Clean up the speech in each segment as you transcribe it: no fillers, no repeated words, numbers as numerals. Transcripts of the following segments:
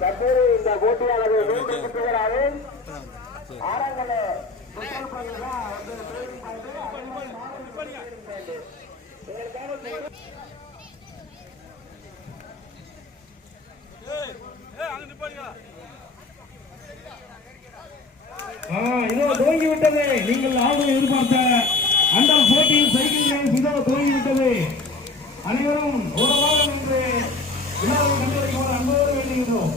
தற்போது இந்த போட்டியானது 3 சுற்றுகளாக ஆரங்கள இதோ துவங்கிவிட்டது. நீங்கள் ஆர்வம் எதிர்பார்த்த அந்த போட்டியின் சைக்கிள் ரேஸ் இதோ துவங்கிவிட்டது. அனைவரும் உறவாக நின்று விழாவை கண்டுபிடிக்குமாறு அன்போடு வேண்டுகின்றோம்.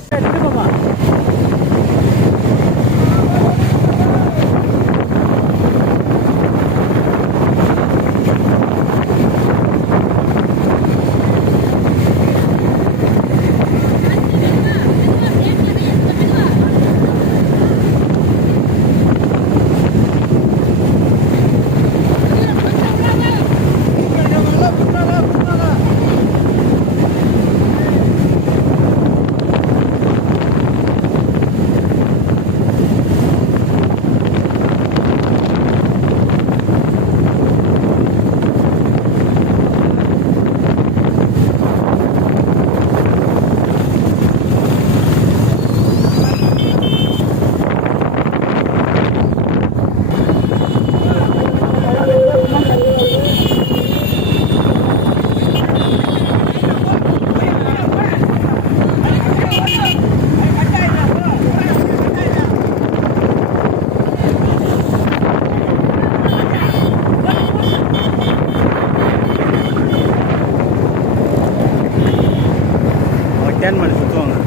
டேன் பண்ணி சுற்றுவாங்க.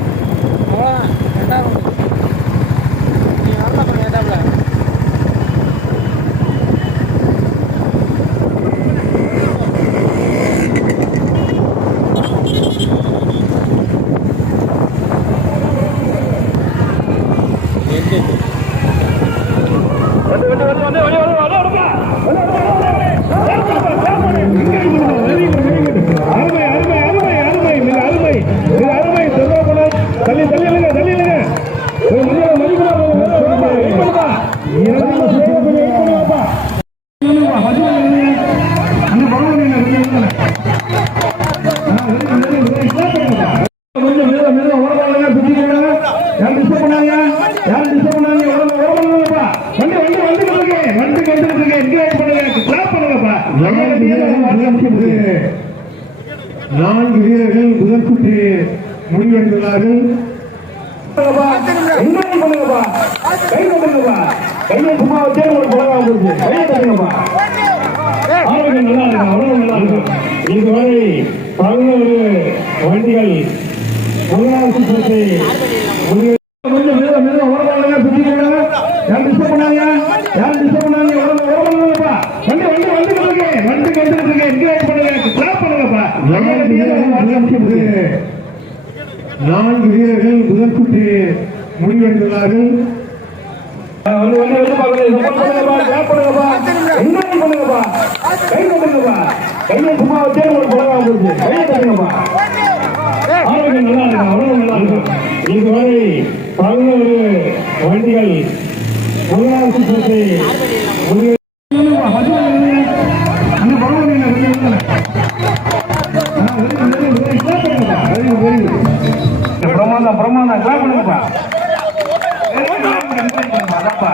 நான்கு வீரர்கள் முதல் சுற்று முடிவெடுத்துள்ளார்கள். இதுவரை 11 வண்டிகள் முதலாவது சுற்றை கொஞ்சம் மிக உடம்பு சுற்றிக்கிறாங்க. யாரும் டிஸ்டர்ப் பண்ணாங்க, யாரும் டிஸ்டர்ப் பண்ணாங்க. உடம்புப்பா வண்டி வண்டி வந்துருக்கு, வண்டிக்கு வந்துருக்கு. என்கரேஜ் பண்ணுங்க, கிளாப் பண்ணுங்கப்பா. 4 வீரர்கள் முதல் சுற்று முடிவெடுத்துள்ளார்கள். கையை சும்மா வச்சே ஒரு பழகா போச்சு. கையை தட்டுங்கப்பா. ஆரோக்கியம் நல்லா இருக்கும், அவ்வளவு நல்லா இருக்கும். இதுவரை 11 வண்டிகள் முதலாவது சுற்றை பிரமாதம் பிரமாதம் கிளாப் பண்ணுங்கப்பா. அதான்ப்பா